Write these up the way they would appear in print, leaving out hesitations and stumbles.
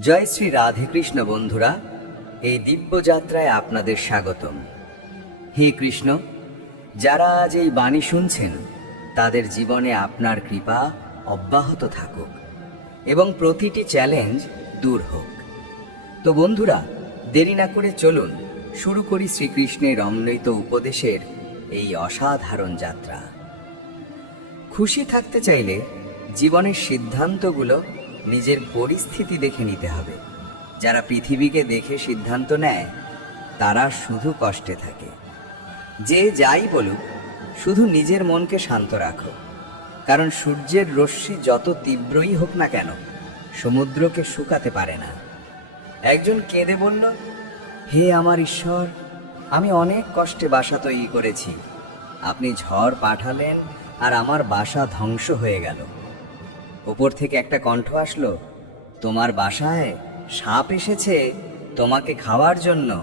জয় শ্রী রাধেকৃষ্ণ বন্ধুরা, এই দিব্যযাত্রায় আপনাদের স্বাগতম। হে কৃষ্ণ, যারা আজ এই বাণী শুনছেন তাদের জীবনে আপনার কৃপা অব্যাহত থাকুক এবং প্রতিটি চ্যালেঞ্জ দূর হোক। তো বন্ধুরা, দেরি না করে চলুন শুরু করি শ্রীকৃষ্ণের অমৃত উপদেশের এই অসাধারণ যাত্রা। খুশি থাকতে চাইলে জীবনের সিদ্ধান্তগুলো নিজের পরিস্থিতি দেখে নিতে হবে। যারা পৃথিবীকে দেখে সিদ্ধান্ত নেয় তারা শুধু কষ্টে থাকে। যে যাই বলুক, শুধু নিজের মনকে শান্ত রাখো, কারণ সূর্যের রশ্মি যত তীব্রই হোক না কেন সমুদ্রকে শুকাতে পারে না। একজন কেঁদে বলল, হে আমার ঈশ্বর, আমি অনেক কষ্টে বাসা তৈরি করেছি, আপনি ঝড় পাঠালেন আর আমার বাসা ধ্বংস হয়ে গেল। উপর থেকে একটা কণ্ঠ আসলো, তোমার বাসায় সাপ এসেছে তোমাকে খাওয়ার জন্য।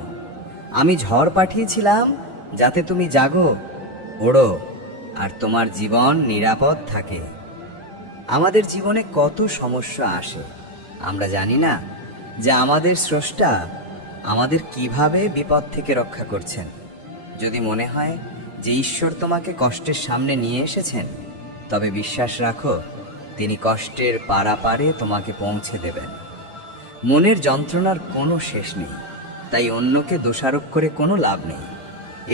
আমি ঝড় পাঠিয়েছিলাম যাতে তুমি জাগো, ওড়ো আর তোমার জীবন নিরাপদ থাকে। আমাদের জীবনে কত সমস্যা আসে, আমরা জানি না যে আমাদের স্রষ্টা আমাদের কিভাবে বিপদ থেকে রক্ষা করছেন। যদি মনে হয় যে ঈশ্বর তোমাকে কষ্টের সামনে নিয়ে এসেছেন, তবে বিশ্বাস রাখো, তিনি কষ্টের পারাপারে তোমাকে পৌঁছে দেবেন। মনের যন্ত্রণার কোনো শেষ নেই, তাই অন্যকে দোষারোপ করে কোনো লাভ নেই।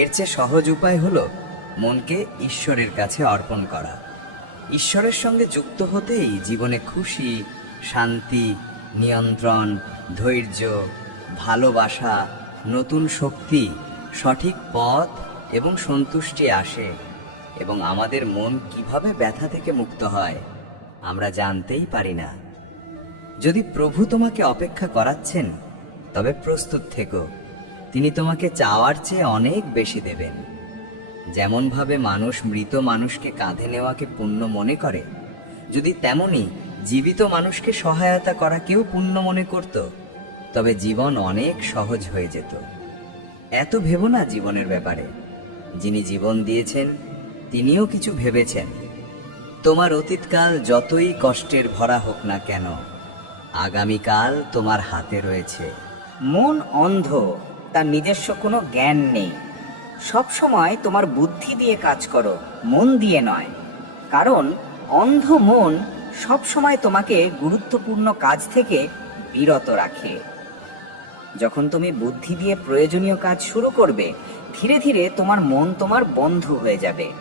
এর চেয়ে সহজ উপায় হলো মনকে ঈশ্বরের কাছে অর্পণ করা। ঈশ্বরের সঙ্গে যুক্ত হতেই জীবনে খুশি, শান্তি, নিয়ন্ত্রণ, ধৈর্য, ভালোবাসা, নতুন শক্তি, সঠিক পথ এবং সন্তুষ্টি আসে। এবং আমাদের মন কিভাবে ব্যথা থেকে মুক্ত হয় আমরা জানতেই পারি না। যদি প্রভু তোমাকে অপেক্ষা করাচ্ছেন, তবে প্রস্তুত থেকো, তিনি তোমাকে চাওয়ার চেয়ে অনেক বেশি দেবেন। যেমনভাবে মানুষ মৃত মানুষকে কাঁধে নেওয়াকে পুণ্য মনে করে, যদি তেমনি জীবিত মানুষকে সহায়তা করাকেও পুণ্য মনে করত, তবে জীবন অনেক সহজ হয়ে যেত। এত ভেবো না জীবনের ব্যাপারে। যিনি জীবন দিয়েছেন তিনিও কিছু ভেবেছেন। তোমার অতীতকাল যতই কষ্টের ভরা হোক না কেন, আগামীকাল তোমার হাতে রয়েছে। মন অন্ধ, তার নিজস্ব কোনো জ্ঞান নেই। সব সময় তোমার বুদ্ধি দিয়ে কাজ করো, মন দিয়ে নয়। কারণ অন্ধ মন সব সময় তোমাকে গুরুত্বপূর্ণ কাজ থেকে বিরত রাখে। যখন তুমি বুদ্ধি দিয়ে প্রয়োজনীয় কাজ শুরু করবে, ধীরে ধীরে তোমার মন তোমার বন্ধু হয়ে যাবে।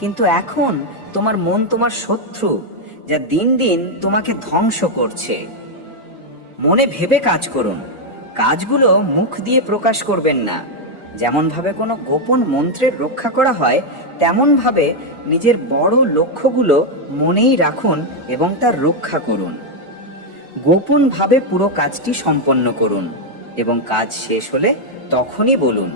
কিন্তু এখন তোমার মন তোমার শত্রু, যা দিন দিন তোমাকে ধ্বংস করছে। মনে ভেবে কাজ করুন, কাজগুলো মুখ দিয়ে প্রকাশ করবেন না। যেমনভাবে কোনো গোপন মন্ত্রের রক্ষা করা হয়, তেমনভাবে নিজের বড় লক্ষ্যগুলো মনেই রাখুন এবং তার রক্ষা করুন। গোপনভাবে পুরো কাজটি সম্পন্ন করুন এবং কাজ শেষ হলে তখনই বলুন।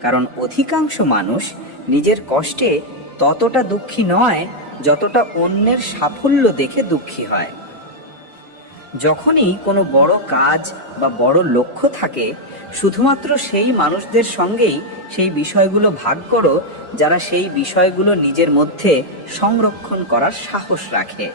কারণ অধিকাংশ মানুষ নিজের কষ্টে ততটা দুঃখী নয় যতটা অন্যের সাফল্য দেখে দুঃখী হয়। যখনই কোনো বড় কাজ বা বড় লক্ষ্য থাকে, শুধুমাত্র সেই মানুষদের সঙ্গেই সেই বিষয়গুলো ভাগ করো যারা সেই বিষয়গুলো নিজের মধ্যে সংরক্ষণ করার সাহস রাখে।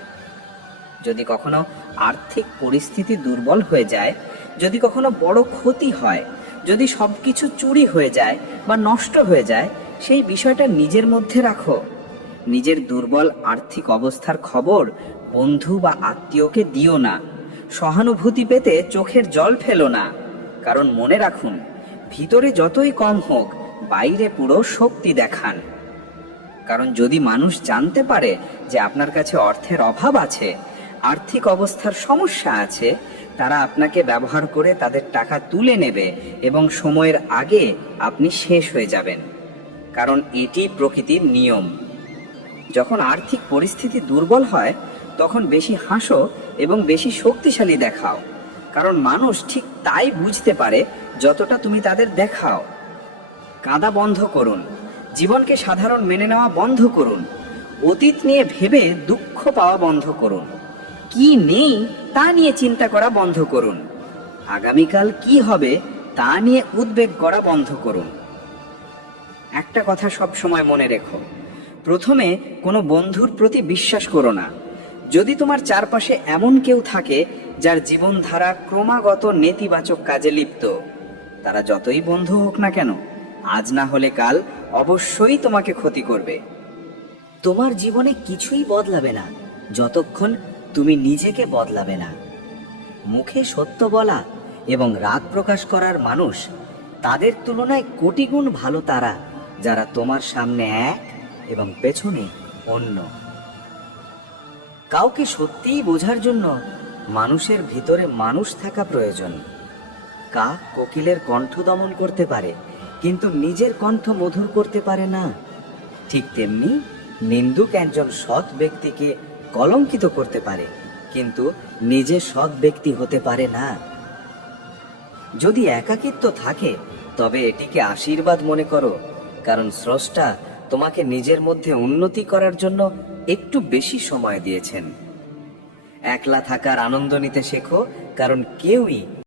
যদি কখনো আর্থিক পরিস্থিতি দুর্বল হয়ে যায়, যদি কখনো বড় ক্ষতি হয়, যদি সবকিছু চুরি হয়ে যায় বা নষ্ট হয়ে যায়, সেই বিষয়টা নিজের মধ্যে রাখো। নিজের দুর্বল আর্থিক অবস্থার খবর বন্ধু বা আত্মীয়কে দিও না। সহানুভূতি পেতে চোখের জল ফেলো না। কারণ মনে রাখুন, ভিতরে যতই কম হোক, বাইরে পুরো শক্তি দেখান। কারণ যদি মানুষ জানতে পারে যে আপনার কাছে অর্থের অভাব আছে, আর্থিক অবস্থার সমস্যা আছে, তারা আপনাকে ব্যবহার করে তাদের টাকা তুলে নেবে এবং সময়ের আগে আপনি শেষ হয়ে যাবেন। কারণ এটি প্রকৃতির নিয়ম। যখন আর্থিক পরিস্থিতি দুর্বল হয়, তখন বেশি হাসো এবং বেশি শক্তিশালী দেখাও। কারণ মানুষ ঠিক তাই বুঝতে পারে যতটা তুমি তাদের দেখাও। কাঁদা বন্ধ করুন, জীবনকে সাধারণ মেনে নেওয়া বন্ধ করুন, অতীত নিয়ে ভেবে দুঃখ পাওয়া বন্ধ করুন, কি নেই তা নিয়ে চিন্তা করা বন্ধ করুন, আগামীকাল কি হবে তা নিয়ে উদ্বেগ করা বন্ধ করুন। একটা কথা সব সময় মনে রেখো, প্রথমে কোনো বন্ধুর প্রতি বিশ্বাস করো না। যদি তোমার চারপাশে এমন কেউ থাকে যার জীবনধারা ক্রমাগত নেতিবাচক কাজে লিপ্ত। তারা যতই বন্ধু হোক না কেন, আজ না হলে কাল অবশ্যই তোমাকে ক্ষতি করবে। তোমার জীবনে কিছুই বদলাবে না যতক্ষণ তুমি নিজেকে বদলাবে না। মুখে সত্য বলা এবং রাগ প্রকাশ করার মানুষ, তাদের তুলনায় কোটি গুণ ভালো তারা যারা তোমার সামনে এক এবং পেছনে অন্য। কাউকে সত্যিই বোঝার জন্য মানুষের ভিতরে মানুষ থাকা প্রয়োজন। কাক কোকিলের কণ্ঠ দমন করতে পারে, কিন্তু নিজের কণ্ঠ মধুর করতে পারে না। ঠিক তেমনি নিন্দুক একজন সৎ ব্যক্তিকে কলঙ্কিত করতে পারে, কিন্তু নিজে সৎ ব্যক্তি হতে পারে না। যদি একাকিত্ব থাকে, তবে এটিকে আশীর্বাদ মনে করো, কারণ স্রষ্টা তোমাকে নিজের মধ্যে উন্নতি করার জন্য একটু বেশি সময় দিয়েছেন। একলা থাকার আনন্দ নিতে শেখো, কারণ কেউই